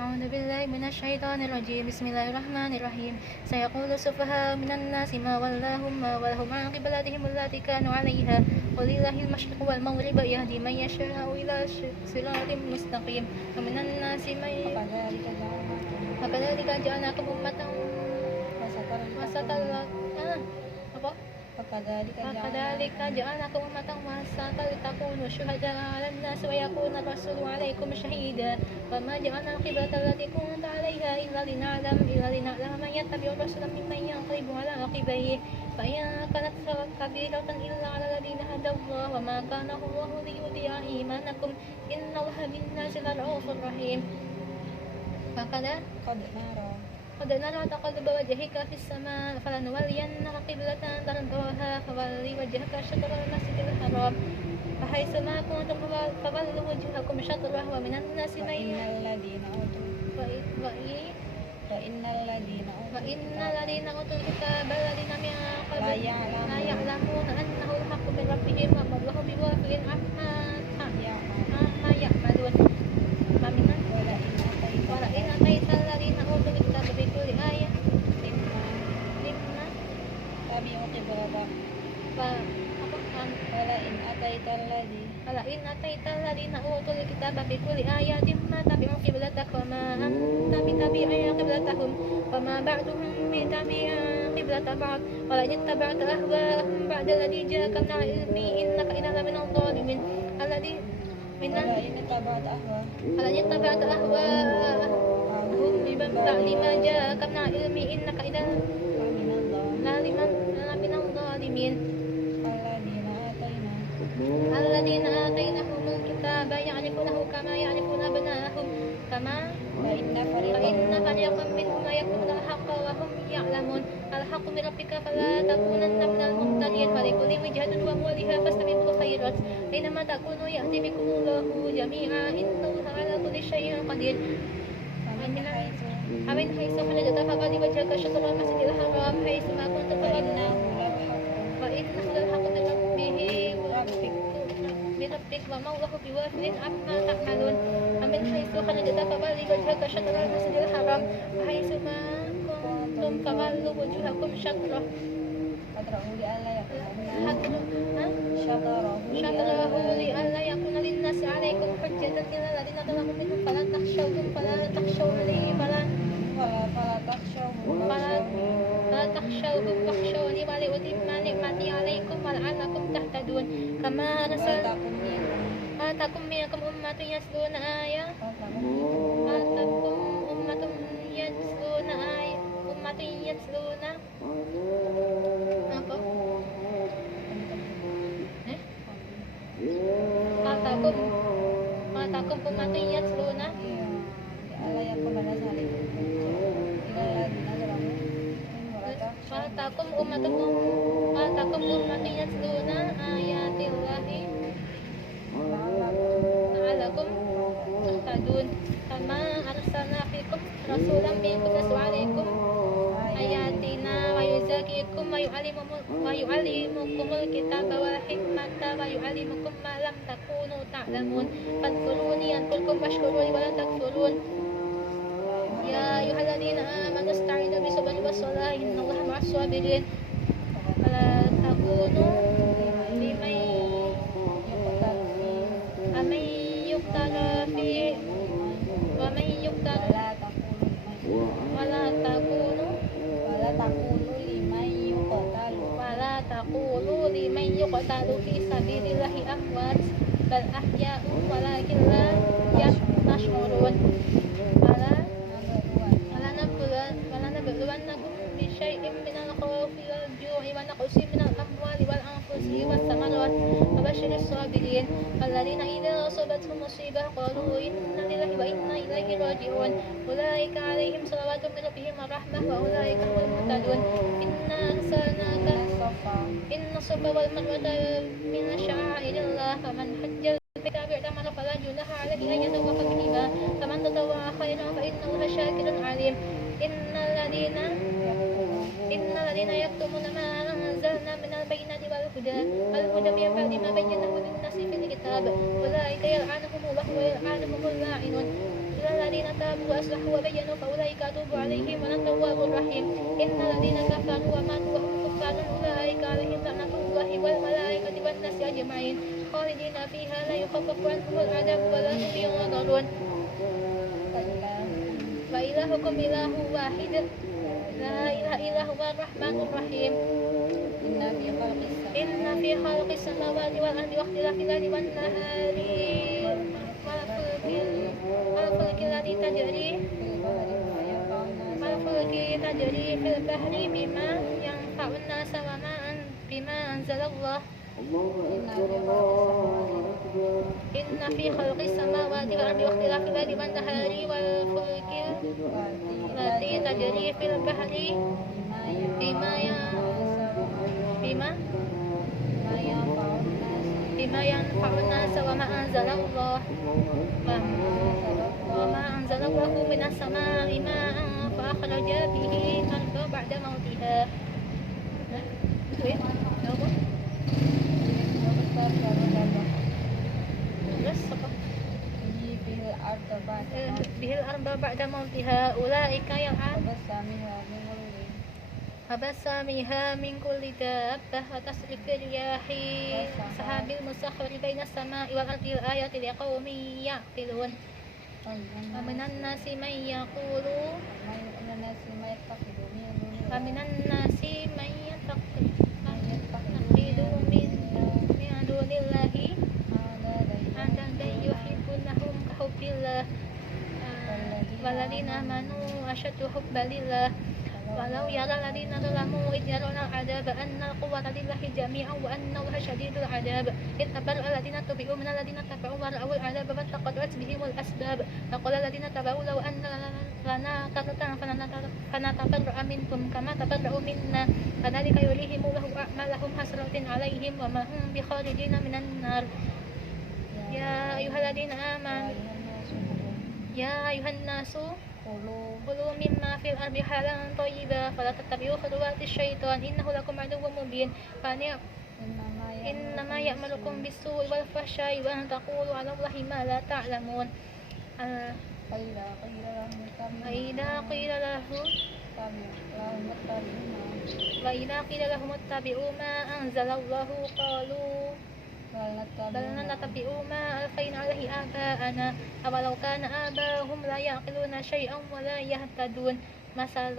أعوذ بالله من الشيطان الرجيم بسم الله الرحمن الرحيم سيقول السفهاء من الناس ما ولاهم عن قبلتهم التي كانوا عليها ولله المشرق والمغرب يهدي من يشاء إلى صراط مستقيم ومن الناس من وكذلك جعلناكم أمة وسطا وكذلك جعلناكم أمة وسطا لتكونوا شهداء على الناس ويكون الرسول عليكم شهيدا وما جعلنا القبلة التي كنت عليها إلا لنعلم من يتبع الرسول ممن ينقلب على عقبيه فإن كانت كبيرة إلا على الذين هدى الله وما كان الله ليضيع إيمانكم إن الله بالناس لرؤوف رحيم قد نرى تقلب وجهك في السماء فلنولينك قبلة ترضاها فول وجهك شطر المسجد الحرام فحيثما كنتم فولوا وجوهكم شطره ومن الناس من وإن الذين أوتوا الكتاب الذين من قبل لا يعلمون أنه الحق من ربهم وما الله بغافل عما يعملون ولئن أتيت الذين أوتوا الكتاب بكل آية ولئن أتيت الذين أوتوا الكتاب بكل آية ما تبعوا قبلتك وما أنت بتبع قبلتهم وما بعضهم بتبع قبلة بعض ولئن اتبعت أهواءهم بعد الذي جاءك من العلم إنك إذا لمن الظالمين ولئن اتبعت أهواءهم من بعد ما جاءك من العلم إنك إذا لمن الظالمين الذين آتيناهم الكتاب يعرفونه كما يعرفون أبناءهم فإن فريقا منهم يكتمون الحق وهم يعلمون الحق من ربك فلا تكونن من الممترين فلكل وجهة هو مولها فاستبقوا الخيرات أينما تكونوا يأتي بكم الله جميعا إن الله على كل شيء قدير ومن حيث خرجت فول وجهك شطر المسجد الحرام حيثما كنت فإنه للحق من ربك وما الله بغافل عما تعملون ومن حيث خرجت فول وجهك شطر المسجد الحرام وحيثما كنتم فولوا وجوهكم شطره لئلا يكون للناس عليكم حجة إلا الذين ظلموا منهم فلا تخشوهم واخشوني ولأتم نعمتي عليكم ولعلكم تهتدون كما آتاكم منكم أمة يتلون آيات الله لعلكم تهتدون كما أرسلنا فيكم رسولا منكم يتلو عليكم آياتنا ويزكيكم ويعلمكم الكتاب والحكمة ويعلمكم ما لم تكونوا تعلمون فاذكروني أذكركم واشكروني ولا تكفرون يا أيها الذين آمنوا استعينوا بالصبر والصلاة إن الله مع الصابرين ولا تكونوا لمن يقتل في سبيل الله أموات بل أحياء ولكن لا يشعرون ولنبلونكم بشيء من الخوف والجوع ونقص من الأموال والأنفس والثمرات وبشر الصابرين الذين إذا أصابتهم مصيبة قالوا إنا لله وإنا إليه راجعون أولئك عليهم صلوات من ربهم ورحمة وأولئك هم المهتدون إنا أرسلناك إن الصفا والمروة من شعائر الله فمن حج البيت أو اعتمر فلا جناح عليه أن يطوف بهما فمن تطوع خيرا فإن الله شاكر عليم إن الذين يكتمون ما أنزلنا من البينات والهدى من بعد ما بيناه للناس في الكتاب أولئك يلعنهم الله ويلعنهم اللاعنون إلا الذين تابوا وأصلحوا وبينوا فأولئك أتوب عليهم وأنا التواب الرحيم إن الذين كفروا وماتوا وهم كفار أولئك عليهم لعنة الله والملائكة والناس أجمعين خالدين فيها لا يخفف عنهم العذاب ولا هم ينظرون وإلهكم إله واحد لا إله إلا هو الرحمن الرحيم إن في خلق السماوات والأرض واختلاف الليل والنهار والفلك التي تجري في البحر بما ينفع الناس بما أنزل الله إن في خلق السماوات والأرض واختلاف الليل والنهار والفلك التي تجري في البحر بما ينفع الناس وما أنزل الله من السماء ماء فأخرج به الأرض بعد موتها به الأرض بعد موتها أولئك فبث منها من كل دابة وتصريف الرياح سحاب المسخر بين السماء والأرض الآيات لقوم يعقلون ومن الناس من يتخذ من دون الله أندادا يحبونهم كحب الله والذين آمنوا أشد حبا لله ولو يرى الذين ظلموا إذ يرون العذاب أن القوة لله جميعا وأن الله شديد العذاب إذ تبرأ الذين اتبعوا من الذين اتبعوا ورأوا العذاب وتقطعت بهم الأسباب وقال الذين اتبعوا لو أن لنا كرة فنتبرأ منكم كما تبرأوا منا كذلك يريهم الله أعمالهم حسرات عليهم وما هم بخارجين من النار يا أيها الذين آمنوا يا أيها الناس كلوا مما في الأرض حلالا طيبا فلا تتبعوا خطوات الشيطان إنه لكم عدو مبين إنما يأمركم بالسوء والفحشاء وأن تقولوا على الله ما لا تعلمون وإذا قيل لهم اتبعوا ما أنزل الله قالوا بل نتبع ما ألفينا عليه آباءنا أولو كان آباؤهم لا يعقلون شيئا ولا يهتدون مثل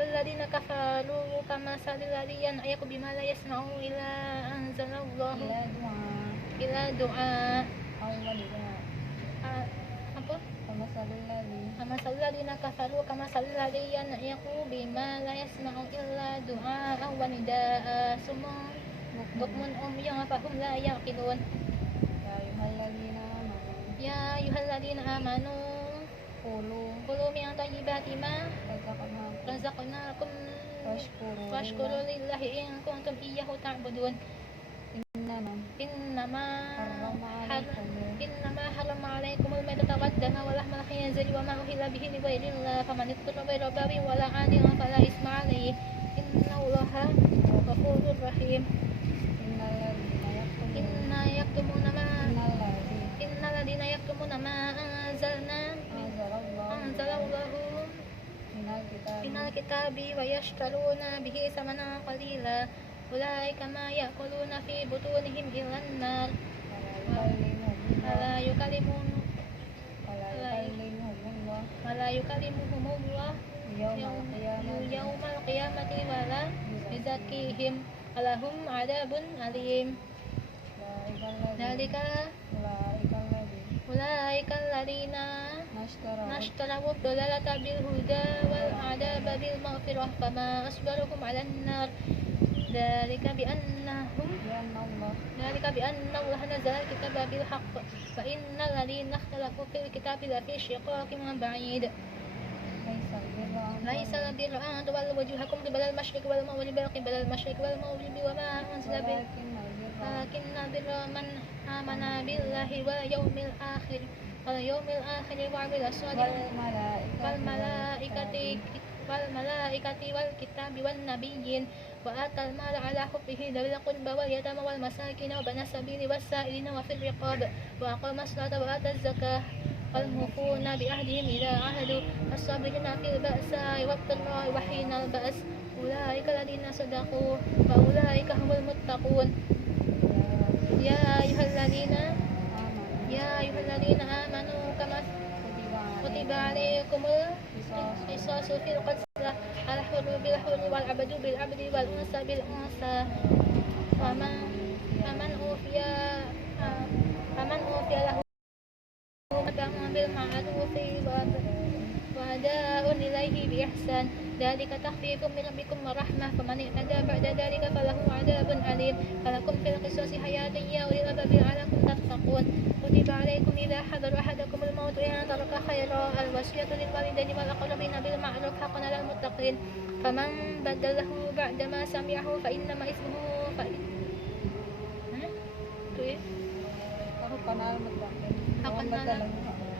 الذين كفروا كمثل الذي ينعق بما لا يسمع إلا أنزل الله إلى دعاء كمثل الذين كفروا كمثل الذي ينعق بما لا يسمع إلا دعاء ونداء ثم بكم أمي فهم لا يعقلون يا أيها الذين آمنوا كلوا من طيبات ما رزقناكم واشكروا لله إن كنتم إياه تعبدون إنما حرم عليكم الميتة والدم ولحم الخنزير وما أهل به لغير الله فمن اضطر غير باغ ولا عاد فلا إثم عليه إن الله غفور رحيم إن الذين يكتمون ما أنزل الله من الكتاب ويشترون به ثمنا قليلا أولئك ما يأكلون في بطونهم إلا النار ولا يكلمهم الله يوم القيامة ولا يزكيهم ولهم عذاب أليم أولئك الذين اشتروا الضلالة بالهدى والعذاب بالمغفرة فما أصبرهم على النار ذلك بأن الله نزل الكتاب بالحق فإن الذين اختلفوا في الكتاب لفي شقاق بعيد ليس البر أن تولوا وجوهكم قبل المشرق والمغرب وما أنزل به لكن البر من آمن بالله واليوم الآخر وعمل صالحا والملائكة والكتاب والنبيين وآتى المال على حبه ذوي القربى واليتامى والمساكين وبني السبيل والسائلين وفي الرقاب وأقام الصلاة وآتى الزكاة والموفون بعهدهم إذا عاهدوا الصابرين في البأساء والضراء وحين البأس أولئك الذين صدقوا وأولئك هم المتقون يا أيها الذين آمنوا كما كتب عليكم القصاص في القتلى الحر بالحر والعبد بالعبد والأنثى بالأنثى فمن أوفي له متاع بالمعروف وأداء إليه بإحسان ذلك تخفيف من ربكم ورحمة فمن اعتدى بعد ذلك فله عذاب أليم ولكم في القصاص حياة يا أولي الألباب لعلكم تتقون كتب عليكم إذا حضر أحدكم الموت إن ترك خيرا الوصية للوالدين والأقربين بالمعروف حقا على المتقين فمن بدله بعدما سمعه فإنما إثمه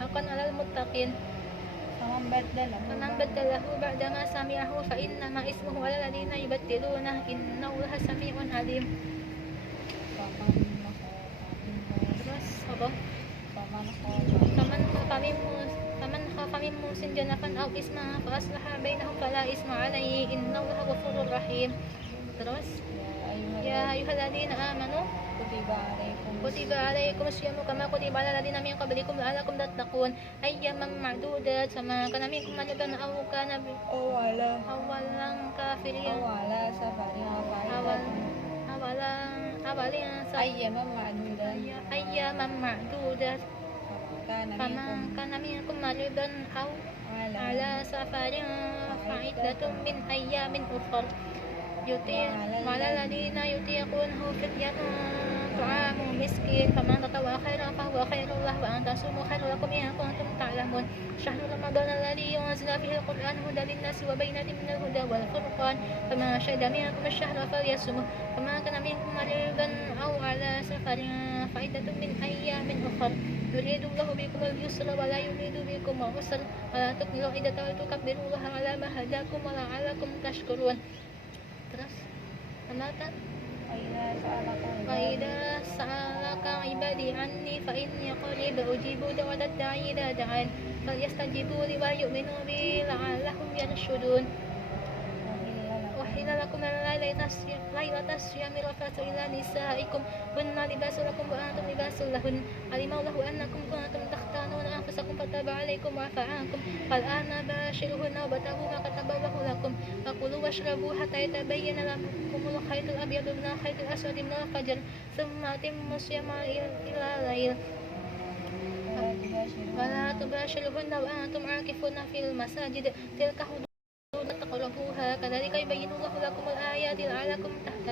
حقا على المتقين فمن بدله بعدما سمعه فإنما إثمه على الذين يبدلونه إن الله سميع عليم. Terus apa? فمن خاف من موص جنفا أو إثما فأصلح بينهم فلا إثم عليه إن الله غفور رحيم. Terus يا أيها الذين آمنوا كتب عليكم الصيام كما كتب على الذين من قبلكم لعلكم تتقون أياما معدودات فمن كان منكم مريضا أو كان أولا كافرين أياما معدودات فمن كان منكم مريضا أو على سفر فعدة من أيام أخر وعلى الذين يطيقونه فدية طعام مسكين فمن تطوع خيرا فهو خير له وأن تصوموا خير لكم إن كنتم تعلمون شهر رمضان الذي أنزل فيه القرآن هدى للناس وبينات من الهدى والفرقان فمن شهد منكم الشهر فليصمه فمن كان منكم مريضا أو على سفر فعدة من أيام أخر يريد الله بكم اليسر ولا يريد بكم العسر ولا تكملوا العدة ولتكبروا الله على ما هداكم ولعلكم تشكرون. Terus kenapa? وإذا سألك عبادي عني فإني قريب أجيب دعوة الداعي إذا دعان فليستجيبوا لي ويؤمنوا بي لعلهم يرشدون. أحل لكم ليلة الصيام الرفث إلى نسائكم هن لباس لكم وأنتم لباس لهن علم الله أنكم كنتم تختانون أنفسكم فتاب عليكم وعفى عنكم فالآن باشروهن وابتغوا ما كتب الله لكم فكلوا واشربوا حتى يتبين لكم الخيط الأبيض من الخيط الأسود من الفجر ثم أتموا الصيام إلى الليل ولا تباشروهن وأنتم عاكفون في المساجد تلك حدود تقربوها كذلك يبين الله لكم الآيات لعلكم تهتدون.